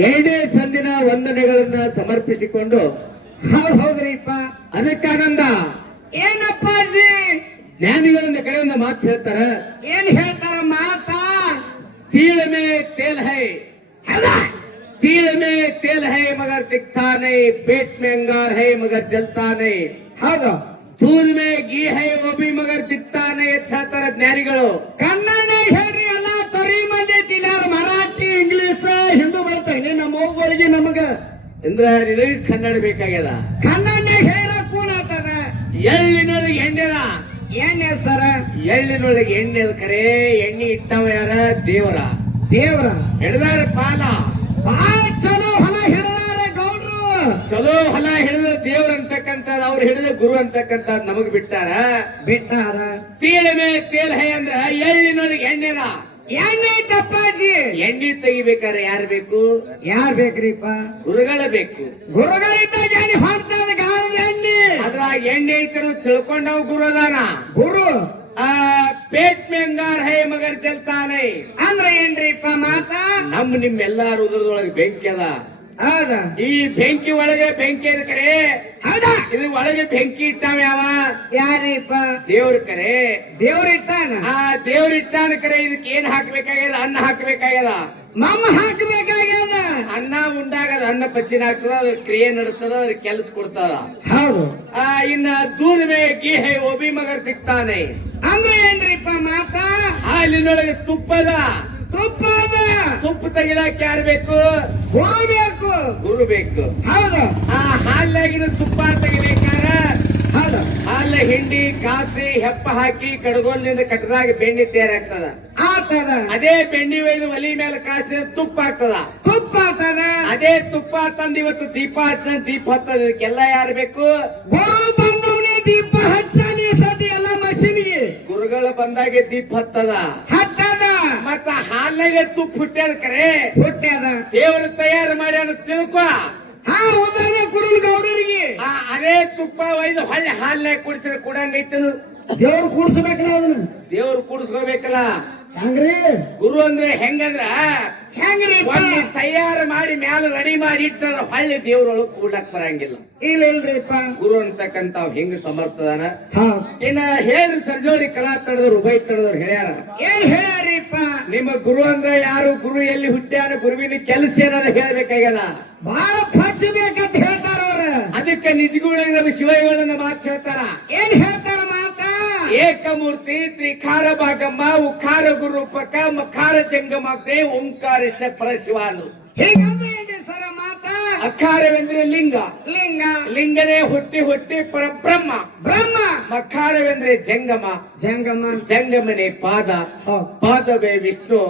ಎರಡೇ ಸಂದಿನ ವಂದನೆಗಳನ್ನ ಸಮರ್ಪಿಸಿಕೊಂಡು ಹೌದ್ ಹೌದ್ರಿಪ್ಪ ಅದಕ್ಕಾನಂದ ಏನಪ್ಪಾಜಿ ಜ್ಞಾನಿಗಳಿಂದ ಕಡೆಯಿಂದ ಮಾತು ಹೇಳ್ತಾರ. ಏನ್ ಹೇಳ್ತಾರ ಮಾತ? ಮೇ ತೇಲ್ ಹೈ. ಚೀಳಮೆ ತೇಲ್ ಹೈ ಮಗರ್ ದಿಗ್ತಾ ನೈ ಪೇಟ್ ಮೆಂಗಾರ್ ಹೈ ಮಗರ್ ಜಲ್ತಾ ನೈ ಹೌದು. ತೂಲ್ ಮೇ ಗೀ ಹೈ ಓಬಿ ಮಗರ್ ತಿಕ್ತಾನೆ ನೈ ಹೇಳ್ತಾರ ಜ್ಞಾನಿಗಳು. ಕನ್ನ ಒಬ್ಬರಿಗೆ ನಮಗ. ಅಂದ್ರ ನಿನಗೆ ಕನ್ನಡ ಬೇಕಾಗ್ಯದ? ಕನ್ನಡ ಎಳ್ಳಿನೊಳಗೆ ಎಣ್ಣೆದ ಎಣ್ಣೆ ಸರ ಎಳ್ಳಿನೊಳಗೆ ಎಣ್ಣೆ ಕರೆ ಎಣ್ಣೆ ಇಟ್ಟವ ಯಾರ? ದೇವರ. ದೇವರ. ಹಿಡ್ದಾರ ಪಾಲ. ಬಾಳ ಚಲೋ ಹೊಲ ಹಿಡದಾರ ಗೌಡ್ರು. ಚಲೋ ಹೊಲ ಹಿಡಿದ ದೇವ್ರ ಅಂತಕ್ಕಂತ ಅವ್ರು ಹಿಡಿದ ಗುರು ಅಂತಕ್ಕಂತ ನಮಗ್ ಬಿಟ್ಟಾರ. ಬಿಟ್ಟಾರ. ತೇಳಮೆ ತೇಳ ಹೇ ಹೈ ಅಂದ್ರ ಎಳ್ಳಿನೊಳಗೆ ಎಣ್ಣೆದ ಎಣ್ಣೆ ತಪ್ಪಾಜಿ ಎಣ್ಣೆ ತೆಗಿಬೇಕಾದ್ರೆ ಯಾರು ಬೇಕು? ಯಾರ್ ಬೇಕ್ರಿಪ್ಪ? ಗುರುಗಳ ಬೇಕು. ಗುರುಗಳಿಂದ ಹೊಡ್ತದ ಗಾಳದ ಎಣ್ಣೆ. ಅದ್ರಾಗ ಎಣ್ಣೆ ಐತರು ತಿಳ್ಕೊಂಡವ್ ಗುರು ಅದಾನ. ಗುರು. ಆ ಪೇಟ್ ಮೆಂಗಾರ್ ಹೇ ಮಗರ್ ಚೆಲ್ತಾನೆ. ಅಂದ್ರ ಏನ್ರಿಪ್ಪ ಮಾತಾ? ನಮ್ ನಿಮ್ಮೆಲ್ಲಾ ಉದರದೊಳಗೆ ಬೆಂಕಿ ಅದ. ಹೌದ? ಈ ಬೆಂಕಿ ಒಳಗೆ ಬೆಂಕಿ ಕರೆ ಇದು ಒಳಗೆ ಬೆಂಕಿ ಇಟ್ಟಾವ ಯಾವ? ಯಾರಿಪ್ಪ? ದೇವ್ರ ಕರೆ. ದೇವ್ರ ಇಟ್ಟಾನ? ಆ ದೇವ್ರ ಇಟ್ಟಾನ ಕರೆ ಇದಕ್ಕೆ ಏನ್ ಹಾಕ್ಬೇಕಾಗ್ಯದ? ಅನ್ನ ಹಾಕ್ಬೇಕಾಗ್ಯದ? ಮಮ್ಮ ಹಾಕಬೇಕಾಗ್ಯದ? ಅನ್ನ ಉಂಡಾಗ ಅದ ಅನ್ನ ಪಚ್ಚಿನ ಆಗ್ತದ ಅದ್ರ ಕ್ರಿಯೆ ನಡೆಸ್ತದ ಅದ್ರ ಕೆಲಸ ಕೊಡ್ತದ. ಹೌದು. ಆ ಇನ್ನ ದೂರ ಗೀಹೆ ಒಬಿ ಮಗರ್ ತಿಕ್ತಾನೆ. ಅಂದ್ರ ಏನ್ರಿಪ್ಪ ಮಾತಾ? ಅಲ್ಲಿನೊಳಗೆ ತುಪ್ಪದ. ತುಪ್ಪ ತುಪ್ಪ ತೆಗಿಲಾಕ ಯಾರು ಬೇಕು? ಗುರು ಬೇಕು. ಗುರು ಬೇಕು. ಹೌದು. ಆ ಹಾಲಾಗಿನ ತುಪ್ಪ ಹಿಂಡಿ ಕಾಸಿ ಹೆಪ್ಪ ಹಾಕಿ ಕಡಗೋಲಿನಿಂದ ಕಟ್ಟದಾಗ ಬೆಣ್ಣೆ ತಯಾರಾಗ್ತದ. ಆತದ ಅದೇ ಬೆಣ್ಣೆ ಒಯ್ದು ಒಲಿ ಮೇಲೆ ಕಾಸಿ ತುಪ್ಪ ಆಗ್ತದ. ತುಪ್ಪ ಆತದ ಅದೇ ತುಪ್ಪ ತಂದು ಇವತ್ತು ದೀಪ ಹಚ್ಚ ದೀಪ ಹತ್ತದ. ಇದಕ್ಕೆಲ್ಲ ಯಾರು ಬೇಕು? ದೀಪ ಹಚ್ಚಾನಿ ಸತಿ ಎಲ್ಲ ಮಷಿನ್ಗೆ ಗುರುಗಳ ಬಂದಾಗೆ ದೀಪ ಹತ್ತದ. ಹತ್ತದ. ಮತ್ತ ಹಾಲಿನಾಗೆ ತುಪ್ಪ ಹುಟ್ಟ್ಯಾದ ಕರೆ. ಹುಟ್ಟ್ಯಾದ. ದೇವರು ತಯಾರು ಮಾಡ್ಯಾನ ತಿಳ್ಕೊ ಹಾ ಉದಾಹರಣೆ ಕುರುಲ್ ಗೌಡರಿಗೆ ಆ ಅದೇ ತುಪ್ಪ ಒಯ್ದು ಹೊಳ್ಳಿ ಹಾಲ್ನ ಕುಡಿಸಿದ್ರೆ ಕುಡಂಗೈತನು. ದೇವ್ರು ಕೂಡ್ಸ್ಬೇಕಲ್ಲ ಅದನ್ನ? ದೇವ್ರು ಕುಡಿಸ್ಕೋಬೇಕಲ್ಲ. ಹೆಂಗ್ರಿ? ಗುರು ಅಂದ್ರೆ ಹೆಂಗಂದ್ರ? ಹೆಂಗ್ರಿ ಒಂದು ತಯಾರು ಮಾಡಿ ಮ್ಯಾಲ ರೆಡಿ ಮಾಡಿ ಇಟ್ಟ ಹೊಳ್ಳಿ ದೇವ್ರೊಳಗ್ ಕೂಡ್ಲಕ್ ಬರಂಗಿಲ್ಲ. ಇಲ್ಲ ಇಲ್ರಿಪ್ಪ ಗುರು ಅಂತಕ್ಕಂತ ಹೆಂಗ್ ಸಮರ್ಥದಾನ? ಇನ್ನ ಹೇಳಿ ಸರ್ಜೋರಿ ಕಲಾ ತಡದ್ರು ಉಭಯ ತಡದವ್ರು ಹೇಳ್ಯಾರ. ಏನ್ ಹೇಳ್ಯಾರಿಪ್ಪ ನಿಮ್ಮ ಗುರು ಅಂದ್ರೆ ಯಾರು? ಗುರು ಎಲ್ಲಿ ಹುಟ್ಟ್ಯಾರ ಗುರುವಿನ ಕೆಲಸ ಏನದ ಹೇಳ್ಬೇಕಾಗ್ಯದ? ಬಹಳ ಖರ್ಚು ಬೇಕಂತ ಹೇಳ್ತಾರ ಅದಕ್ಕೆ ನಿಜಗೂಡ ನಮ್ಮ ಶಿವಯೋಗನ ಮಾತು ಹೇಳ್ತಾರ? ಏನ್ ಹೇಳ್ತಾರ ಮಾತ? ಏಕಮೂರ್ತಿ ತ್ರಿಖಾರ ಭಾಗಮ್ಮ ಉಖಾರ ಗುರುಪಕ ಮಖಾರ ಜಂಗಮಾಗ್ನೆ ಓಂಕಾರ ಪರಶಿವ ಅಂದ್ರು ಹೇಗಂದ್ರೆ ಸರ ಮಾತಾ? ಅಖಾರವೆಂದ್ರೆ ಲಿಂಗ. ಲಿಂಗ. ಲಿಂಗನೇ ಹುಟ್ಟಿ ಹುಟ್ಟಿ ಪರ ಬ್ರಹ್ಮ. ಮಖಾರವೆಂದ್ರೆ ಜಂಗಮ. ಜಂಗಮ. ಜಂಗಮನೆ ಪಾದ. ಪಾದವೇ ವಿಷ್ಣು.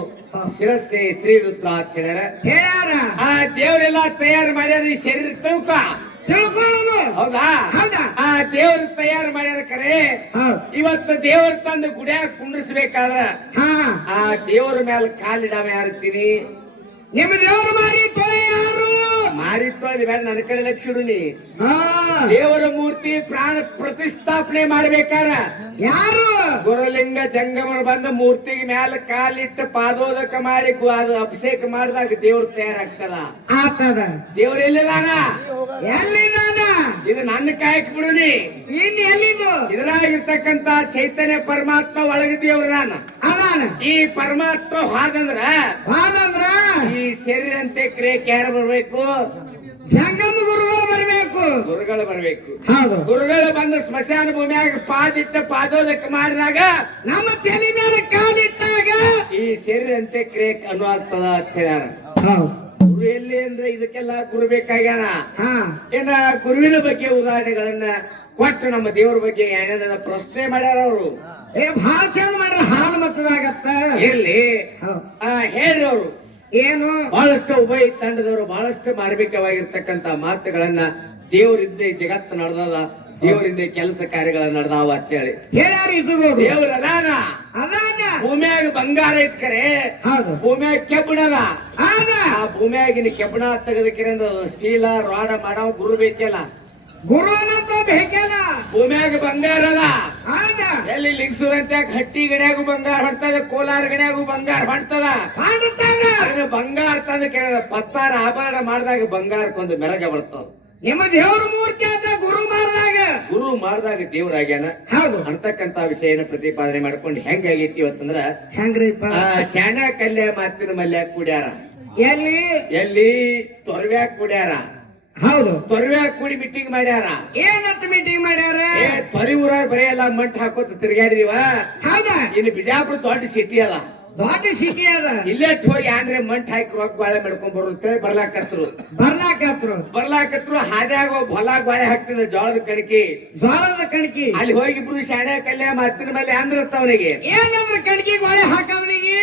ಶಿರಸ್ಸೆ ಶ್ರೀರುದ್ರ ಅಂತ ಹೇಳ್ಯಾರ ಆ ದೇವರೆಲ್ಲ ತಯಾರು ಮಾಡ್ಯಾರ ಈ ಶರೀರ ತೂಕ ಹೌದಾ ಹೌದಾ? ಆ ದೇವ್ರ ತಯಾರು ಮಾಡ್ಯಾರ ಕರೆ. ಇವತ್ತು ದೇವ್ರ ತಂದು ಗುಡಿಯಾಗ ಕುಂಡ್ರಿಸ್ಬೇಕಾದ್ರ ಹಾ ಆ ದೇವ್ರ ಮೇಲೆ ಕಾಲಿಡಾವ ಯಾರಿರ್ತೀನಿ ನಿಮ್ ದೇವ್ರ ಮಾಡಿ ಮಾರಿತ್ತು ಅದು ಬೇಡ ನನ್ನ ಕಡೆ ಲಕ್ಷ ನೀ ದೇವರ ಮೂರ್ತಿ ಪ್ರಾಣ ಪ್ರತಿಷ್ಠಾಪನೆ ಮಾಡ್ಬೇಕಾರ. ಯಾರು? ಗುರುಲಿಂಗ ಜಂಗಮರ ಬಂದ ಮೂರ್ತಿಗೆ ಮ್ಯಾಲ ಕಾಲಿಟ್ಟು ಪಾದೋದಕ ಮಾಡಿ ಅದು ಅಭಿಷೇಕ ಮಾಡಿದಾಗ ದೇವ್ರ ತಯಾರಾಗ್ತದ. ಆಗ್ತದ. ದೇವ್ರ ಎಲ್ಲಿದಾನ? ಎಲ್ಲಿದಾನ? ಇದು ನನ್ನ ಕಾಯಕ್ ಬಿಡುನಿ. ಇನ್ ಎಲ್ಲಿದು? ಇದ್ರಾಗಿರ್ತಕ್ಕಂತ ಚೈತನ್ಯ ಪರಮಾತ್ಮ ಒಳಗ ದೇವ್ರದಾನ ಈ ಪರಮಾತ್ಮ ಹಾದಂದ್ರ ಹಾದಂದ್ರ? ಈ ಶರೀರಂತೆ ಕ್ರಿಯೆ ಕ್ಯಾರ ಯಾರು ಬರ್ಬೇಕು. ಜಂಗಮ ಗುರುಗಳು ಬರಬೇಕು? ಗುರುಗಳು ಬರಬೇಕು. ಹೌದು. ಗುರುಗಳು ಬಂದು ಸ್ಮಶಾನ ಭೂಮಿಯಾಗ ಪಾದಿಟ್ಟ ಪಾದೋದಕ್ಕೆ ಮಾಡಿದಾಗ ನಮ್ಮ ತಲೆ ಮೇಲೆ ಕಾಲಿಟ್ಟಾಗ ಈ ಸೇರಿದಂತೆ ಕ್ರಿಯೆ ಅನುವಾಗ್ತದ ಅಂತ ಹೇಳ್ಯಾರ. ಹೌದು. ಗುರು ಎಲ್ಲಿ ಅಂದ್ರೆ ಇದಕ್ಕೆಲ್ಲ ಗುರು ಬೇಕಾಗ್ಯಾನ? ಹಾ. ಏನ ಗುರುವಿನ ಬಗ್ಗೆ ಉದಾಹರಣೆಗಳನ್ನ ಕೊಟ್ಟು ನಮ್ಮ ದೇವರ ಬಗ್ಗೆ ಏನೇನ ಪ್ರಶ್ನೆ ಮಾಡ್ಯಾರ ಅವರು? ಏ ಭಾಳ ಚಂದ ಮಾಡ್ರ ಹಾಲು ಮತ್ತದಾಗತ್ತ. ಎಲ್ಲಿ? ಹೇಳ್ರಿ ಅವರು. ಏನು? ಬಹಳಷ್ಟು ಉಭಯ ತಂಡದವರು ಬಹಳಷ್ಟು ಮಾರ್ಮಿಕವಾಗಿರ್ತಕ್ಕಂತ ಮಾತುಗಳನ್ನ ದೇವರಿಂದ ಜಗತ್ತು ನಡೆದದ ದೇವರಿಂದ ಕೆಲಸ ಕಾರ್ಯಗಳ ನಡೆದಾವ ಅಂತ ಹೇಳಿ ದೇವ್ರ ಅದಾನ? ಅದಾನ? ಭೂಮಿಯಾಗ ಬಂಗಾರ ಐತ್ ಕರೆ. ಭೂಮಿಯಾಗ ಕೆಬ್ಬಣದ ಆ ಭೂಮಿಯಾಗಿನ ಕೆಬ್ಬಣ ತೆಗೆದಕ್ಕಿರಂದ ಸ್ಟೀಲ ರಾಡ ಮಾಡವ ಗುರು ಬೇಕಲ್ಲ. ಭೂಮ್ಯಾಗ ಬಂಗಾರ ಅದ. ಎಲ್ಲಿ ಲಿಂಗ್ಸೂರ್ ಅಂತ ಹಟ್ಟಿ ಗಡಿಯಾಗು ಬಂಗಾರ ಹೊಡ್ತದ ಕೋಲಾರ ಗಣ್ಯಾಗು ಬಂಗಾರ ಹೊಡ್ತದ ಬಂಗಾರ ತಂದ ಕೇಳ ಪತ್ತಾರ ಆಭರಣ ಮಾಡಿದಾಗ ಬಂಗಾರಕ್ಕೊಂದು ಮೆರಗ ಬರ್ತದ ನಿಮ್ಮ ದೇವ್ರ ಮೂರ್ತಿ ಅಂತ ಗುರು ಮಾಡಿದಾಗ. ಗುರು ಮಾಡಿದಾಗ ದೇವರಾಗ್ಯಾನ ಹೌದು. ಅಂತಕ್ಕಂತ ವಿಷಯನ ಪ್ರತಿಪಾದನೆ ಮಾಡ್ಕೊಂಡು ಹೆಂಗಾಗೈತಿ ಇವತ್ತಂದ್ರ ಹೆಂಗ್ರಿಪ್ಪ? ಆ ಶಾಣ ಕಲ್ಯ ಮಾತಿನ ಮಲ್ಯ ಕುಡ್ಯಾರ. ಎಲ್ಲಿ? ಎಲ್ಲಿ? ತೊರ್ವ್ಯಾಗ ಕೂಡ್ಯಾರ. ಹೌದು. ತೊರ್ವ್ಯಾಗ ಕೂಡಿ ಮೀಟಿಂಗ್ ಮಾಡ್ಯಾರ. ಏನಂತ ಮೀಟಿಂಗ್ ಮಾಡ್ಯಾರ? ಏ ತೊರಿ ಊರಾಗ ಬರೇ ಎಲ್ಲ ಮಂಟ್ ಹಾಕೋತ ತಿರ್ಗಾಡಿದೀವ ಹೌದಾ? ಇನ್ನು ಬಿಜಾಪುರ ದೊಡ್ಡ ಸಿಟಿ ಅದ. ದೊಡ್ಡ ಸಿಟಿ ಅದ. ಇಲ್ಲೇ ಹೋಗಿ ಏನ್ರೆ ಮಂಟ್ ಹಾಕಿ ರೊಕ್ಕ ಬಾಳೆ ಮಾಡ್ಕೊಂಡ್ ಬರುತ್ತೇಳಿ ಬರ್ಲಾಕತ್ರು. ಬರ್ಲಾಕತ್ರು. ಬರ್ಲಾಕತ್ರು ಹಾದ್ಯಾಗ ಒಬ್ಬ ಹೊಲ ಬಾಳೆ ಹಾಕ್ತಿದ್ದ ಜೋಳದ ಕಣಕಿ. ಜೋಳದ ಕಣಕಿ. ಅಲ್ಲಿ ಹೋಗಿ ಇಬ್ರು ಶಾಣೆ ಕಲ್ಯ ಮತ್ತಿನ ಮೇಲೆ ಅಂದ್ರತ್ತ ಅವನಿಗೆ. ಏನಂದ್ರ ಕಣಕಿ ಗೋಳೆ ಹಾಕವನಿಗೆ?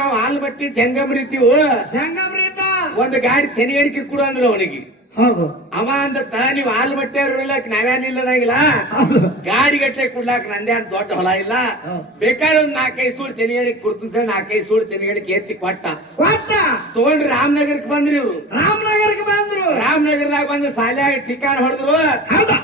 ನಾವ್ ಹಾಲ್ ಬಟ್ಟಿ ಜಂಗಮ್ರಿತೀವು ಜಂಗಮ್ರಿತ? ಒಂದು ಗಾಡಿ ತೆನಿಗಡಿಕೆ ಕೊಡು ಅಂದ್ರೆ ಅವನಿಗೆ. ಹೌದು. ಅವ ಅಂದ ನೀವ್ ಹಾಲು ಬಟ್ಟೆ ಇರ್ಲಿಲ್ಲ ನಾವೇನಿಲ್ಲದಂಗಿಲ್ಲ ಹೌದು. ಗಾಡಿ ಗಟ್ಟಲೆ ಕುಡ್ಲಾಕ ನಂದೇ ಅಂತ ದೊಡ್ಡ ಹೊಲ ಇಲ್ಲ. ಬೇಕಾದ್ರೆ ಒಂದ್ ನಾಲ್ಕೈದು ಸೂಡ್ ತೆನಿಗಡಿಗೆ ಕೊಡ್ತಂತ ನಾಲ್ಕೈದು ಸೂಡ್ ತೆನಿಗಡಿಗೆ ಎತ್ತಿ ಕೊಟ್ಟ. ಕೊಟ್ಟ? ತಗೊಂಡ್ರಿ ರಾಮನಗರಕ್ಕೆ ಬಂದ್ರಿ ಇವ್ರು. ರಾಮನಗರಕ್ಕೆ ಬಂದ್ರು. ರಾಮನಗರದಾಗ ಬಂದು ಸಾಲ್ಯಾಗ ಠಿಕಾನ್ ಹೊಡೆದ್ರು.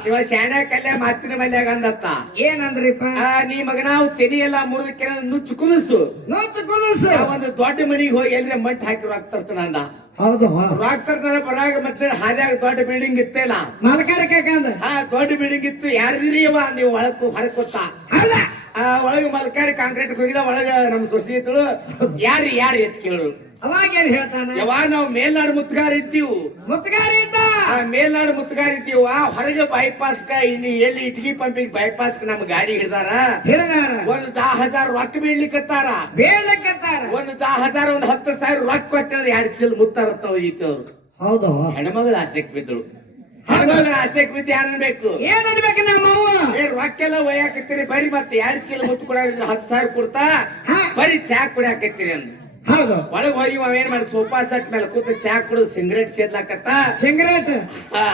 ಇವ ಶಾಣೆ ಕಲ್ಯ ಮಾತಿನ ಮಲ್ಯಾಗ ಅಂದತ್ತ ಏನಂದ್ರಿಪ್ಪ? ನೀ ಮಗ ನಾವು ತೆನಿ ಎಲ್ಲ ಮುರಿದಕ್ಕೆ ನುಚ್ಚು ಕುದಿಸು. ನುಚ್ಚು ಕುದಿಸು. ಒಂದು ದೊಡ್ಡ ಮನಿಗೆ ಹೋಗಿ ಎಲ್ರೆ ಮಟ್ಟ ಆಗ್ತರ್ತ ರೊಕ್ಕ ತರ್ತಾನ ಅಂದ ಹೌದು. ರೊಕ್ಕ ತರ್ತಾನ ಬರಾಗ ಮತ್ತೆ ಹಾದ್ಯಾಗ ದೊಡ್ಡ ಬಿಲ್ಡಿಂಗ್ ಇತ್ತೇನ ಮಲಕಾರ ಕಾಕಂದ. ಹಾ ದೊಡ್ಡ ಬಿಲ್ಡಿಂಗ್ ಇತ್ತು. ಯಾರ್ದಿರಿ ಅವ ನೀವು ಒಳಕ್ ಹೊರಕೊತ್ತ ಹೌದಾ? ಆ ಒಳಗ ಮಲಕಾರಿ ಕಾಂಕ್ರೀಟ್ ಹೋಗಿದ ಒಳಗ ನಮ್ ಸೊಸಿ ಇತ್ತಳು ಯಾರು ಯಾರು ಎತ್ ಕೇಳು. ಅವಾಗ ಏನ್ ಹೇಳ್ತಾನ? ಯಾವಾಗ ನಾವು ಮೇಲ್ನಾಡು ಮುತ್ಗಾರ ಇದ್ದೀವು. ಮುತ್ತಗಾರ ಇದ್ದ? ಮೇಲ್ನಾಡು ಮುತ್ಗಾರ ಇದ್ದೀವು ಆ ಹೊರಗೆ ಬೈಪಾಸ್ ಇನ್ನು ಎಲ್ಲಿ ಇಟ್ಗಿ ಪಂಪಿಗೆ ಬೈಪಾಸ್ ನಮ್ ಗಾಡಿ ಹಿಡ್ದಾರ? ಒಂದ್ ದಾ ಹಜಾರ್ ರೊಕ್ಕ ಬೀಳ್ಲಿಕ್ಕತ್ತಾರ? ಬೀಳ್ಲಿಕ್ಕತ್ತಾರ. ಒಂದ್ ದಾ ಹಜಾರ್ ಒಂದ್ ಹತ್ತು ಸಾವಿರ ರೊಕ್ಕ ಕೊಟ್ಟರೆ ಎರಡ್ ಚೀಲ ಮುತ್ತಾರತ್ತ ಹೋಗಿತ್ತು ಅವ್ರು ಹೌದು. ಹೆಣ್ಮಗಳ ಆಸೆಕ್ ಬಿದ್ದಳು ಹೆಣ್ಮಗಳ ಆಸೆಕ್ ಬಿದ್ದ ಯಾರು ಅನ್ಬೇಕು? ಏನ್ ಅನ್ಬೇಕು ನಮ್ಮ ಅವ್ವ ಏ ರೊಕ್ಕೆಲ್ಲ ಒಯ್ಯಾಕತ್ತೀರಿ ಬರಿ ಮತ್ತೆ ಎರಡ್ ಚೀಲ ಮುತ್ತು ಕೊಡ ಹತ್ತು ಸಾವಿರ ಕೊಡ್ತಾ. ಬರೀ ಚಾ ಕುಡಿಯಾಕತ್ತೀರಿ ಅಂದ್. ಹೌದು. ಒಳಗ್ ಹೋಗಿ ಅವೇನ್ ಮಾಡಿ ಸೋಫಾ ಸೆಟ್ ಮೇಲೆ ಕೂತು ಚಾ ಕುಡಿದು ಸಿಗರೇಟ್ ಸೇದ್ಲಾಕತ್ತ? ಸಿಗರೇಟ್. ಹಾ.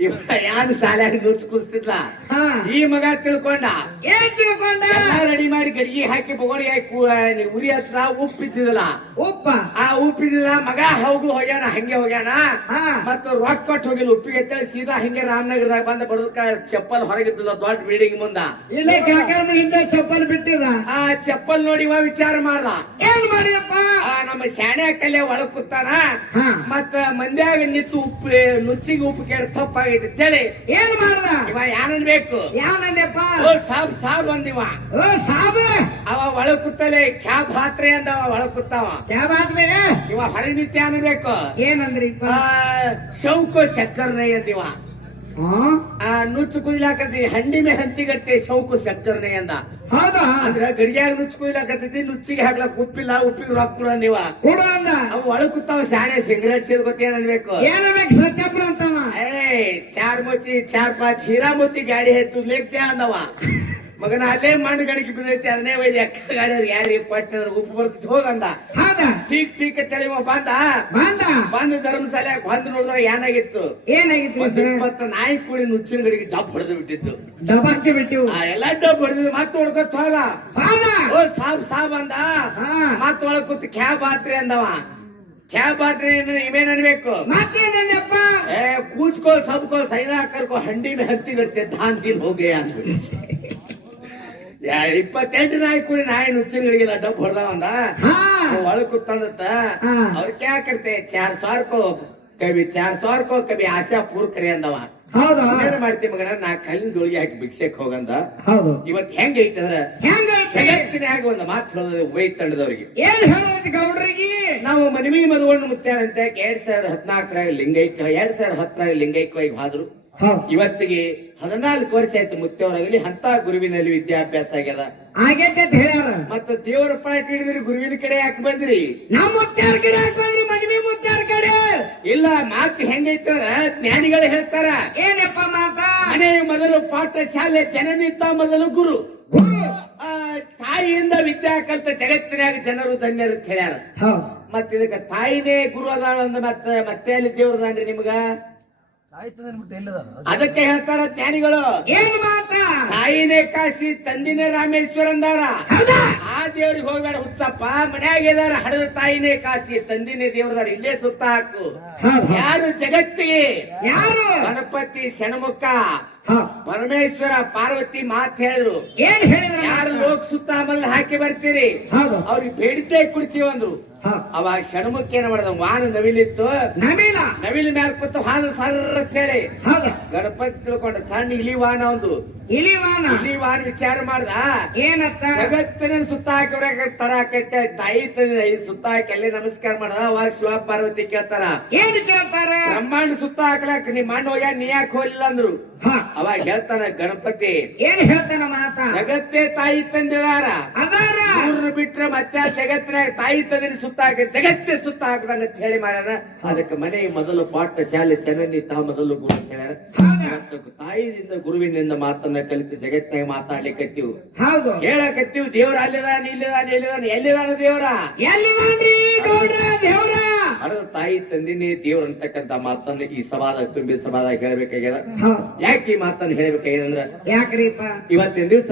ಇವ ಯಾರು ಸಾಲ್ಯಾಗ ನುಚ್ಚು ಕುಸ್ತಿದ್ಲ ಹಾ. ಈ ಮಗ ತಿಳ್ಕೊಂಡ. ಏನ್ ತಿಳ್ಕೊಂಡ? ಎಲ್ಲಾ ರೆಡಿ ಮಾಡಿ ಗಡಿಗೆ ಹಾಕಿ ಬಗೋಡಿ ಹಾಕಿ ಕು- ಉರಿ ಹಚ್ಚದ ಉಪ್ಪು ಇದ್ದಿದ್ದಲ್ಲ. ಉಪ್ಪ. ಆ ಉಪ್ಪಿದಿಲ್ಲ ಮಗ ಹೋಗ್ಲು ಹೋಗ್ಯಾನ ಹಂಗೆ ಹೋಗ್ಯಾನ. ಹಾ. ಮತ್ತು ರೊಕ್ಕ ಕೊಟ್ಟು ಹೋಗಿಲ್ಲ ಉಪ್ಪಿಗೆ ಅಂತೇಳಿ ಸೀದಾ ಹಿಂಗೆ ರಾಮನಗರದಾಗ ಬಂದ ಬರೋದಕ್ಕ ಚಪ್ಪಲ್ ಹೊರಗಿದ್ದಿಲ್ಲ ದೊಡ್ಡ ಬಿಲ್ಡಿಂಗ್ ಮುಂದ. ಇಲ್ಲೇ ಚಪ್ಪಲ್ ಬಿಟ್ಟಿದ. ಆ ಚಪ್ಪಲ್ ನೋಡಿ ಇವ ವಿಚಾರ ಮಾಡ್ದ. ಏನ್ ಮಾಡಿಯಪ್ಪ? ಆ ನಮ್ಮ ಶಾಣೆ ಕಲ್ಲೆ ಒಳಗ್ ಕೂತಾನ. ಹಾ. ಮತ್ತ ಮಂದ್ಯಾಗ ನಿಂತು ಉಪ್ಪು ನುಚ್ಚಿಗೆ ಉಪ್ಪು ಕೇಳಿ ತಪ್ಪಾಗೈತಿ ಅಂತೇಳಿ ಏನ್ ಮಾಡ್ದ? ಇವ ಯಾನನ್ಬೇಕು ಯಾವನಪ್ಪ ಓ ಸಾಬ್ ಸಾಬ್ ಅಂದಿವ. ಓ ಸಾಬ? ಅವ ಒಳ ಕೂತಲೆ ಕ್ಯಾಬ್ ಹಾತ್ರೆ ಅಂದ ಅವ ಒಳ ಕೂತಾವ. ಕ್ಯಾ ಬಾತ್ ಬೇ ಇವ ಹೊರಗೆ ನಿತ್ಯ ಅನ್ಬೇಕು ಏನಂದ್ರಿ ಶೌಕೋ ಸಕ್ಕರ್ನೈ ಅಂದಿವ. ನುಚ್ಚು ಕುಯ್ಲಾಕತ್ತಿ ಹಂಡಿ ಮೇ ಹಂತಿಗಟ್ಟೆ ಶೌಕು ಸಕ್ಕರ್ನೆ ಅಂದ. ಹೌದಾ? ಅಂದ್ರ ಗಡಿಯಾಗ ನುಚ್ಚು ಕುಯ್ಲಾಕತ್ತೈತಿ ನುಚ್ಚಿಗೆ ಹಾಕ್ಲಕ್ ಉಪ್ಪಿಲ್ಲ ಉಪ್ಪಿಗೆ ರೊಕ್ಕ ಕೊಡು ಅಂದಿವ. ಕೊಡು ಅಂದ. ಅವ ಒಳಗ್ ಕುತ್ತಾವ ಶಾಣೆ ಸಿಗರೇಟ್ ಸೇರ್ಕೊತಿ ಏನ್ ಅನ್ಬೇಕು ಏನಬೇಕು ಸತ್ಯಪುರ ಚಾರ್ ಮೊಚ್ಚಿ ಚಾರ್ ಪಾಚ್ ಮೊತ್ತಿ ಗಾಡಿ ಹೆತ್ತು ಲೇಕ್ ಚಾ ಅಂದವ. ಮಗನ ಅಲ್ಲೇ ಮಣ್ಣು ಗಡಿಗೆ ಬಿದ್ದೈತಿ ಅದನ್ನೇ ಒಯ್ದು ಅಕ್ಕ ಗಾಡಿ ಯಾರಿಗೆ ಪಟ್ಟ ಉಪ್ಪು ಬರ್ತೈತಿ ಹೋಗಂದ ಹೌದಾ? ಟೀಕ್ ಟೀಕ್ ತೆಳಿವ ಬಂದ. ಬಂದ? ಬಂದ ಧರ್ಮಶಾಲೆ ಬಂದು ನೋಡಿದ್ರೆ ಏನಾಗಿತ್ತು? ಏನಾಗಿತ್ತು ಮತ್ತ ಇಪ್ಪತ್ತು ನಾಯಿ ಕೂಡಿ ನುಚ್ಚಿನ ಗಡಿಗೆ ಡಬ್ ಹೊಡೆದು ಬಿಟ್ಟಿತ್ತು. ಡಬ್ಬಕ್ಕೆ ಬಿಟ್ಟು ಎಲ್ಲಾ ಡಬ್ ಹೊಡೆದು ಮತ್ತೆ ಹೊಡ್ಕೊತ್ ಹೋದ? ಓ ಸಾಬ್ ಸಾಬ್ ಅಂದ. ಹಾ. ಮತ್ ಒಳಗ್ ಕೂತ್ ಕ್ಯಾಬ್ ಆತ್ರಿ ಅಂದವ. ಕ್ಯಾಬ್ ಆದ್ರೆ ಇವೇನ್ ಅನ್ಬೇಕು. ಮತ್ತೇನಪ್ಪ ಏ ಕೂಚ್ಕೋ ಸಬ್ಕೋ ಸೈನಾ ಕರ್ಕೋ ಹಂಡಿ ಮೇ ಹತ್ತಿ ಗಟ್ಟೆ ಧಾನ್ ತಿನ್ ಹೋಗೆ ಅಂದ್ಬಿಟ್ಟು. ಯಾ ಇಪ್ಪತ್ತೆಂಟು ನಾಯಿ ಕೂಡಿ ನಾಯಿ ನುಚ್ಚಿನಗಳಿಗೆಲ್ಲ ಡಬ್ ಹೊಡೆದವಂದ ಒಳ ಒಳಗ್ ಕುತ್ತಂದತ್ತ. ಅವ್ರ ಕ್ಯಾ ಕರ್ತೆ ಚಾರ್ ಸಾವಿರ ಕೋ ಕಬಿ ಚಾರ್ ಸಾವಿರ ಕವಿ ಆಶಾ ಪೂರ್ ಕರಿ ಅಂದವ. ಹೌದಾ. ಏನ್ ಮಾಡ್ತಿ ಮಗನ ನಾ ಕಲ್ಲಿನ ಜೋಳಿಗೆ ಹಾಕಿ ಭಿಕ್ಷೆಕ್ ಹೋಗಂದ ಹೌದು. ಇವತ್ ಹೆಂಗ ಅಂದ್ರ ಹೆಂಗ ಜಗತ್ತಿನಾಗ ಒಂದು ಮಾತು ಹೇಳೋದು ವೈ ತಂಡದವ್ರಿಗೆ. ಏನ್ ಹೇಳೋದು ಗೌಡ್ರಿಗೆ? ನಾವು ಮನವಿ ಮದುವನ್ನು ಮುತ್ತಾರಂತೆ ಎರಡ್ ಸಾವಿರದ ಹದಿನಾಲ್ಕರಾಗ ಲಿಂಗೈಕ್ಯ ಎರಡ್ ಸಾವಿರದ ಹತ್ತರಾಗ ಲಿಂಗೈಕ್ಯವಾಗಿ ಹಾದ್ರು. ಹೌದು. ಇವತ್ತಿಗೆ ಹದಿನಾಲ್ಕು ವರ್ಷ ಆಯ್ತು ಮುತ್ತೇವರಾಗಲಿ ಅಂತ ಗುರುವಿನಲ್ಲಿ ವಿದ್ಯಾಭ್ಯಾಸ ಆಗ್ಯದ. ಆಗೈತೆ ಅಂತ ಹೇಳ್ಯಾರ. ಮತ್ತ ದೇವರ ಪಾಠ ಹಿಡಿದ್ರಿ ಗುರುವಿನ ಕಡೆ ಯಾಕೆ ಬಂದ್ರಿ? ನಮ್ಮ ಮುತ್ತಾರ ಕಡೆ ಯಾಕೆ ಬಂದ್ರಿ? ಮುತ್ಯಾರ ಕಡೆ ಇಲ್ಲ ಮಾತು ಹೆಂಗೈತಾರ ಜ್ಞಾನಿಗಳು ಹೇಳ್ತಾರ. ಏನಪ್ಪ ಮಾತ? ಮನೆ ಮೊದಲು ಪಾಠ ಶಾಲೆ ಜನನಿತ್ತ ಮೊದಲು ಗುರು. ತಾಯಿಯಿಂದ ವಿದ್ಯಾ ಕಲ್ತ ಜಗತ್ತಿನಾಗ ಜನರು ಧನ್ಯರು ಹೇಳ್ಯಾರ. ಮತ್ತ ಇದಕ್ಕ ತಾಯಿನೇ ಗುರು ಅದಾಳ ಅಂದ ಮತ್ತೆ ಮತ್ತೆ ಅಲ್ಲಿ ದೇವ್ರದಾನ್ರಿ ನಿಮ್ಗ? ಅದಕ್ಕೆ ಹೇಳ್ತಾರ ಜ್ಞಾನಿಗಳು. ಏನ್ ಮಾತ? ತಾಯಿನೇ ಕಾಶಿ ತಂದಿನೇ ರಾಮೇಶ್ವರ ಅಂದಾರ. ದೇವ್ರಿಗೆ ಹೋಗ್ಬೇಡ ಹುಚ್ಚಪ್ಪ. ಮನ್ಯಾಗ ಇದಾರ ಹಡದ ತಾಯಿನೇ ಕಾಶಿ ತಂದಿನೇ ದೇವ್ರದಾರ. ಇಲ್ಲೇ ಸುತ್ತ ಹಾಕು. ಯಾರು ಜಗತ್ತಿಗೆ? ಯಾರು? ಗಣಪತಿ ಶಣಮುಖ. ಹಾ ಪರಮೇಶ್ವರ ಪಾರ್ವತಿ ಮಾತ್ ಹೇಳಿದ್ರು. ಏನ್ ಹೇಳಿದ್ರು? ಯಾರು ಲೋಕ್ ಸುತ್ತ ಆಮೇಲೆ ಹಾಕಿ ಬರ್ತೀರಿ? ಹೌದು. ಅವ್ರಿಗೆ ಬೇಡಿದ್ದೇ ಕುಡಿತೀವಿ ಅಂದ್ರು. ಅವಾಗ ಷಣ್ಮುಖ ಏನ ಮಾಡಿದ? ವಾನ ನವಿಲಿತ್ತು. ನವಿಲ. ನವಿಲ್ ಮ್ಯಾಲ ಕೂತು ಹಾನ ಸರ್ ಅಂತ ಹೇಳಿ. ಗಣಪತಿ ತಿಳ್ಕೊಂಡ ಸಣ್ಣ ಇಲಿ ವಾನ ಒಂದು. ಇಲಿವಾನ ಇಲಿ ವಾನ ವಿಚಾರ ಮಾಡ್ದ. ಏನತ್ತ? ಜಗತ್ತಿನ ಸುತ್ತ ಹಾಕಿವ್ರಾಗ ತಡ ಹಾಕೈತೆ ತಾಯಿ ತಂದೆ ಸುತ್ತ ಹಾಕಿ ಅಲ್ಲಿ ನಮಸ್ಕಾರ ಮಾಡ್ದ. ಅವಾಗ ಶಿವ ಪಾರ್ವತಿ ಕೇಳ್ತಾರ. ಏನ್ ಕೇಳ್ತಾರ? ಬ್ರಹ್ಮಾಂಡ ಸುತ್ತ ಹಾಕ್ಲಾಕ ನಿಮ್ಮ ಮಣ್ಣು ಹೋಗ್ಯಾ ನೀ ಯಾಕೆ ಹೋಗ್ಲಿಲ್ಲ ಅಂದ್ರು. ಅವಾಗ ಹೇಳ್ತಾನ ಗಣಪತಿ. ಏನ್ ಹೇಳ್ತಾನ ಮಾತ? ಜಗತ್ತೇ ತಾಯಿ ತಂದಿದಾರ. ಅದಾರ. ಇವ್ರನ್ನ ಬಿಟ್ರೆ ಮತ್ತೆ ಜಗತ್ತಿನ ತಾಯಿ ತಂದಿನ ಸುತ್ತ ಹಾಕ ಜಗತ್ತೇ ಸುತ್ತ ಹಾಕದಂಗ ಅಂತ ಹೇಳಿ ಮಾಡ್ಯಾರ. ಅದಕ್ಕೆ ಮನೆ ಮೊದಲು ಪಾಠ ಶಾಲೆ ಜನನಿ ತಾ ಮೊದಲು ಗುರು ಅಂತ ಹೇಳ್ಯಾರ. ತಾಯಿಯಿಂದ ಗುರುವಿನಿಂದ ಮಾತನ್ನ ಕಲಿತು ಜಗತ್ತಿನಾಗ ಕತ್ತಿವು ಹೌದು. ಹೇಳಕತ್ತೀವಿ ದೇವ್ರ ಅಲ್ಲಿದಾನ ಇಲ್ಲಿದಾನ ಎಲ್ಲಿದಾನ ಎಲ್ಲಿದಾನ ದೇವ್ರ? ಎಲ್ಲಿದಾನ್ರಿ? ತಾಯಿ ತಂದಿನಿ ದೇವ್ರ ಅಂತಕ್ಕಂತ ಮಾತನ್ನ ಈ ಸಭಾದಾಗ ತುಂಬಿ ಸಭಾದಾಗ ಹೇಳಬೇಕಾಗ್ಯದ. ಯಾಕೆ ಈ ಮಾತನ್ನ ಹೇಳಬೇಕಾಗ್ಯದ ಅಂದ್ರ ಯಾಕ್ರಿಪ್ಪ? ಇವತ್ತಿನ ದಿವಸ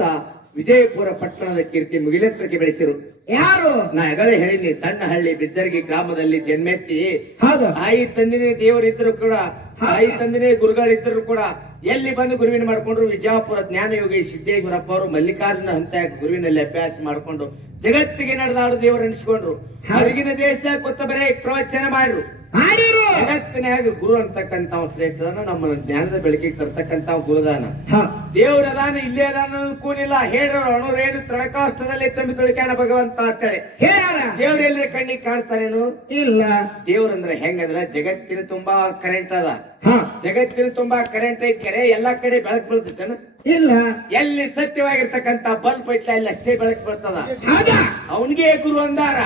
ವಿಜಯಪುರ ಪಟ್ಟಣದ ಕೀರ್ತಿ ಮುಗಿಲೆತ್ತರಕ್ಕೆ ಬೆಳೆಸಿರು. ಯಾರು? ನಾ ಆಗಲೇ ಹೇಳಿನಿ ಸಣ್ಣ ಹಳ್ಳಿ ಬಿಜ್ಜರ್ಗಿ ಗ್ರಾಮದಲ್ಲಿ ಜನ್ಮೆತ್ತಿ. ಹೌದು. ತಾಯಿ ತಂದಿನೇ ದೇವರಿದ್ರು ಕೂಡ ತಾಯಿ ತಂದಿನೇ ಗುರುಗಳಿದ್ರು ಕೂಡ ಎಲ್ಲಿ ಬಂದು ಗುರುವಿನ ಮಾಡ್ಕೊಂಡ್ರು? ವಿಜಯಪುರ ಜ್ಞಾನಯೋಗಿ ಸಿದ್ದೇಶ್ವರಪ್ಪ ಅವರು ಮಲ್ಲಿಕಾರ್ಜುನ ಹಂತ ಗುರುವಿನಲ್ಲಿ ಅಭ್ಯಾಸ ಮಾಡ್ಕೊಂಡು ಜಗತ್ತಿಗೆ ನಡೆದಾಡು ದೇವರು ಅನಿಸ್ಕೊಂಡ್ರು ಹೊರಗಿನ ದೇಶದಾಗ ಗೊತ್ತ ಬರೇ ಪ್ರವಚನ ಮಾಡ್ರು. ಜಗತ್ತಿನಾಗ ಗುರು ಅಂತಕ್ಕಂತ ಶ್ರೇಷ್ಠದಾನ ನಮ್ಮ ಜ್ಞಾನದ ಬೆಳಕಿಗೆ ತರ್ತಕ್ಕಂತ ಗುರುದಾನ. ದೇವ್ರ ಅದಾನ ಇಲ್ಲೇ ಅದಾನ ಕೂನಿಲ್ಲ. ಹೇಳ್ರು ಅಣುರೇಡು ತಡಕಾಷ್ಟದಲ್ಲಿ ತಂಬಿ ತುಳಿಕ್ಯಾನ ಭಗವಂತ? ಅಂತೇಳಿ. ದೇವ್ರ ಎಲ್ಲಿ ಕಣ್ಣಿಗೆ ಕಾಣಿಸ್ತಾನೇನು ಇಲ್ಲ. ದೇವ್ರಂದ್ರೆ ಹೆಂಗಂದ್ರ ಜಗತ್ತಿನ ತುಂಬಾ ಕರೆಂಟ್ ಅದ. ಹಾ. ಜಗತ್ತಿನ ತುಂಬಾ ಕರೆಂಟ್ ಕೆರೆ. ಎಲ್ಲಾ ಕಡೆ ಬೆಳಕ್ ಬೀಳ್ತೈತೇನ ಇಲ್ಲ. ಎಲ್ಲಿ ಸತ್ಯವಾಗಿರ್ತಕ್ಕಂತ ಬಲ್ಪ್ ಐತ್ಲ ಇಲ್ಲ ಅಷ್ಟೇ ಬೆಳಕು ಬರ್ತದ. ಅವನಿಗೆ ಗುರು ಅಂದಾರ.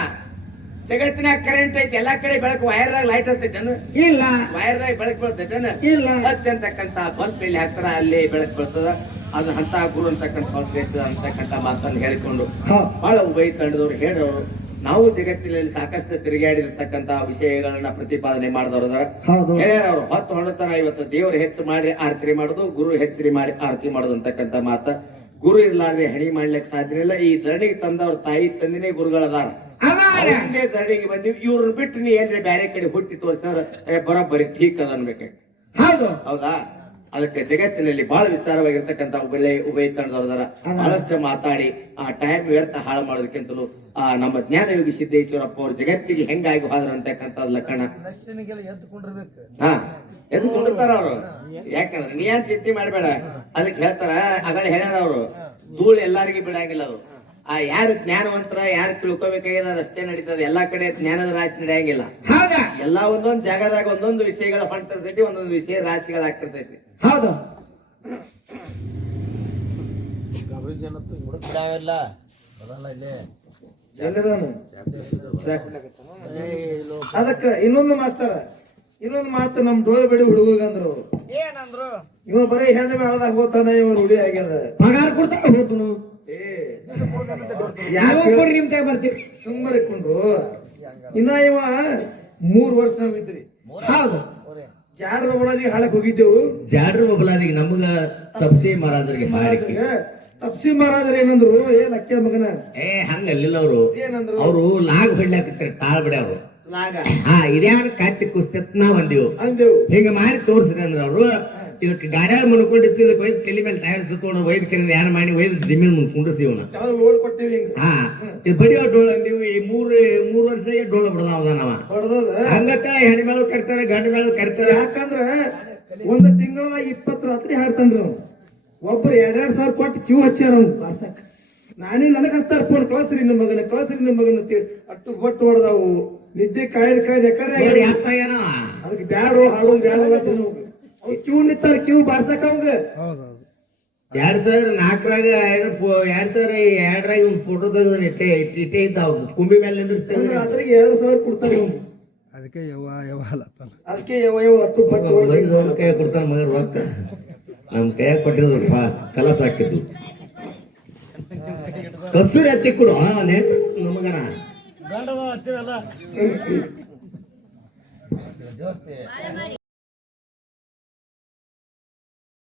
ಜಗತ್ತಿನ ಕರೆಂಟ್ ಐತಿ ಎಲ್ಲಾ ಕಡೆ ಬೆಳಕು ವೈರ್ದಾಗ ಲೈಟ್ ಹತ್ತೈತೇನ ಇಲ್ಲ. ವೈರ್ದಾಗ ಬೆಳಕು ಬೀಳ್ತೈತೇನ ಇಲ್ಲ. ಸತ್ಯ ಅಂತಕ್ಕಂತ ಬಲ್ಪ್ ಇಲ್ಲಿ ಹತ್ರ ಅಲ್ಲಿ ಬೆಳಕು ಬರ್ತದ. ಅದು ಹಂತ ಗುರು ಅಂತಕ್ಕಂತ ಶ್ರೇಷ್ಠ ಅಂತಕ್ಕಂತ ಮಾತನ್ನು ಹೇಳಿಕೊಂಡು ಬಹಳ ಉಭಯ ತಂಡದವರು ಹೇಳೋರು ನಾವು ಜಗತ್ತಿನಲ್ಲಿ ಸಾಕಷ್ಟು ತಿರುಗಾಡಿರ್ತಕ್ಕಂತಹ ವಿಷಯಗಳನ್ನ ಪ್ರತಿಪಾದನೆ ಮಾಡಿದವರು ಅವರು ಹೌದು. ಹೇಳ್ಯಾರ ಅವರು ಹೊತ್ತು ಹೊಣತನ ಇವತ್ತು ದೇವರು ಹೆಚ್ಚು ಮಾಡಿ ಆರತಿ ಮಾಡುದು ಗುರು ಹೆಚ್ಚರಿ ಮಾಡಿ ಆರತಿ ಮಾಡುದು ಅಂತಕ್ಕಂತ ಮಾತ. ಗುರು ಇರ್ಲಾರ್ದೆ ಹಣಿ ಮಾಡ್ಲಿಕ್ಕೆ ಸಾಧ್ಯ ಇಲ್ಲ. ಈ ಧರಣಿಗೆ ತಂದವ್ರ ತಾಯಿ ತಂದಿನೇ ಗುರುಗಳದಾರ. ಹಿಂದೆ. ದರಣಿಗೆ ಧರಣಿಗೆ ಬಂದಿವಿ ಇವ್ರನ್ನ ಬಿಟ್ಟು ನೀ ಏನ್ರಿ ಬ್ಯಾರೆ ಕಡೆ ಹುಟ್ಟಿ ತೋರಿಸಿದ್ರ ಬರೋಬ್ಬರಿ ಠೀಕ್ ಅದ ಅನ್ಬೇಕು ಹೌದು. ಹೌದಾ? ಅದಕ್ಕೆ ಜಗತ್ತಿನಲ್ಲಿ ಬಹಳ ವಿಸ್ತಾರವಾಗಿರ್ತಕ್ಕಂಥ ಒಳ್ಳೆ ಉಭಯ ತಂಡದವರ ಬಹಳಷ್ಟು ಮಾತಾಡಿ ಆ ಟೈಮ್ ವ್ಯರ್ಥ ಹಾಳು ಮಾಡೋದಕ್ಕಿಂತಲೂ ಆ ನಮ್ಮ ಜ್ಞಾನಯೋಗಿ ಸಿದ್ದೇಶ್ವರಪ್ಪ ಅವರು ಜಗತ್ತಿಗೆ ಹೆಂಗಾಗಿ ಹೋದ್ರ ಅಂತಕ್ಕಂಥ ಲಕ್ಷಣ ಹಾ ಎದ್ಕೊಂಡಿರ್ತಾರ ಅವರು. ಯಾಕಂದ್ರೆ ನೀ ಏನ್ ಚಿಂತೆ ಮಾಡ್ಬೇಡ? ಅದಕ್ಕೆ ಹೇಳ್ತಾರ ಅಗಳ ಹೇಳ್ಯಾರ ಅವರು. ಧೂಳು ಎಲ್ಲಾರಿಗೂ ಬಿಡಂಗಿಲ್ಲ ಅದು. ಆ ಯಾರು ಜ್ಞಾನವಂತರ ಯಾರು ತಿಳ್ಕೊಬೇಕಾಗ್ಯದ ರಸ್ತೆ ನಡೀತದೆ. ಎಲ್ಲಾ ಕಡೆ ಜ್ಞಾನದ ರಾಶಿ ನಡೆಯಂಗಿಲ್ಲ. ಹೌದಾ? ಎಲ್ಲಾ ಒಂದೊಂದು ಜಾಗದಾಗ ಒಂದೊಂದು ವಿಷಯಗಳು ಹೊಂಟಿರ್ತೈತಿ ಒಂದೊಂದು ವಿಷಯ ರಾಶಿಗಳಾಗ್ತಿರ್ತೈತಿ. ಹೌದು. ಅದಕ್ಕ ಇನ್ನೊಂದು ಮಾಸ್ತಾರ ಇನ್ನೊಂದು ಮಾತು ನಮ್ ಡೋಳ ಬಿಡಿ ಹುಡುಗ ಅಂದ್ರ ಅವ್ರು ಏನಂದ್ರು? ಇವ ಬರೀ ಹೆಣ್ಣು ಮೇಳದಾಗ ಹೋತಾನ ಇವ ರೂಢಿ ಆಗ್ಯದ. ಪಗಾರ ಕೊಡ್ತಾರ ಹೋತನು ಏ ಯಾಕೆ? ಕೊಡ್ರಿ ನಿಮ್ ಕೈ ಬರ್ತೀವಿ ಸುಮ್ಮನೆ ಇಟ್ಕೊಂಡ್ರು ಇನ್ನ ಇವ ಮೂರ್ ವರ್ಷ ನಾವಿದ್ರಿ ಹೌದು. ಜಾಡ್ರ ಒಳಗೆ ಹಾಳಕ್ ಹೋಗಿದ್ದೆವು. ಜಾಡ್ರ ಮೊಬಲಾದಿಗೆ ನಮಗ ತಪ್ಸಿ ಮಹಾರಾಜರಿಗೆ ತಪ್ಸಿ ಮಹಾರಾಜರು ಏನಂದ್ರು ಏ ಲಕ್ಕ ಮಗನ. ಏ ಹಂಗಲ್ಲಿಲ್ಲ ಅವರು. ಏನಂದ್ರು? ಅವರು ಲಾಗ್ ಹೊಡ್ಲಾಕತ್ತಾರೆ ತಾಳ್ ಬಿಡ ಅವರು. ಲಾಗ? ಹಾ ಇದ್ಯಾರ ಕತ್ತಿ ಕುಸ್ತತ್ ನಾ ಅಂದೇವು. ಅಂದೆವು. ಹಿಂಗ ಮಾಡಿ ತೋರ್ಸ್ರಿ ಅಂದ್ರ ಅವರು ಇದಕ್ಕೆ ಗಾಡ್ಯಾಗ ಮನ್ಕೊಂಡಿತ್ತು ಇದಕ್ಕೆ ಒಯ್ದು ತಲೆ ಮೇಲೆ ಟೈರ್ ಸುತ್ತೋಣ ಒಯ್ದು ಕರೆದು ಯಾರು ಮಾಡಿ ಒಯ್ದು ಜಮೀನು ಮುಂದೆ ಕುಂಡಿಸ್ತೀವಿ ಅವ್ನ ಯಾವಾಗ ಲೋಡ್ ಕೊಟ್ಟಿವಿ ಹಿಂಗ. ಹಾ ಇದು ಬಡಿಯೋ ಡೋಳ ನೀವು ಈ ಮೂರು ಮೂರು ವರ್ಷ ಡೋಳ ಬಿಡದಾವ ನಾವ? ಹಂಗತ್ತ ಹೆಣ್ಣು ಮೇಲೂ ಕರಿತಾರೆ ಗಂಡು ಮೇಲೂ ಕರಿತಾರೆ? ಯಾಕಂದ್ರೆ ಒಂದು ತಿಂಗಳದಾಗ ಇಪ್ಪತ್ತು ರಾತ್ರಿ ಹಾಡ್ತಾನ್ರಿ ಅವ್ನು ಒಬ್ರು ಎರಡೆರಡು ಸಾವಿರ ಕೊಟ್ಟು ಕ್ಯೂ ಹಚ್ಚಾರ ಅವ್ನು ಪಾರ್ಸಕ್ ನಾನೇ ನನಗೆ ಹಚ್ತಾರ ಫೋನ್ ಕಳಸ್ರಿ ನಿಮ್ಮ ಮಗನ ಕಳ್ಸ್ರಿ ನಿಮ್ಮ ಮಗನ ಅಂತೇಳಿ ಅಟ್ಟು ಬಟ್ಟು ಹೊಡೆದವು. ನಿದ್ದೆ ಕಾಯ್ದು ಕಾಯ್ದು ಯಾಕಂದ್ರೆ ಅದಕ್ಕೆ ಬ್ಯಾಡೋ ಹಾಡೋ ಬ್ಯಾಡ ಕ್ಯೂ ನಿಂತಾರ ಕ್ಯೂ ಬಾರ್ಸಕ್ ಅವಂಗ. ಎರಡ್ ಸಾವಿರ ನಾಲ್ಕರಾಗ ಎರಡ್ ಸಾವಿರ ಎರಡರಾಗ ಒಂದು ಫೋಟೋ ತೆಗೆದ ಇಟ್ಟೆ ಇಟ್ಟೆ ಇದ್ದಾವ ಕುಂಬಿ ಮೇಲೆ ಅಂದ್ರ ನಿಂದಿರ್ತೇವೆ ರಾತ್ರಿಗೆ ಎರಡ್ ಸಾವಿರ ಕೊಡ್ತಾರ ಅವ್ನು ಅದಕ್ಕೆ ಯವ ಯವ ಅಲ್ಲ ಅದಕ್ಕೆ ಯಾವ ಯಾವ ಅಟ್ಟು ಪಟ್ಟು ಕೈ ಕೊಡ್ತಾನ ಮಗ ರೊಕ್ಕ. ನಮ್ ಕೈ ಕೊಟ್ಟಿರೋದು ಕಲಸ ಹಾಕಿದ್ದು. ಕಸ್ತೂರಿ ಹತ್ತಿ ಕೊಡು. ಆ ನೆನ್ ನಮಗನ ಹತ್ತಿವೆಲ್ಲ.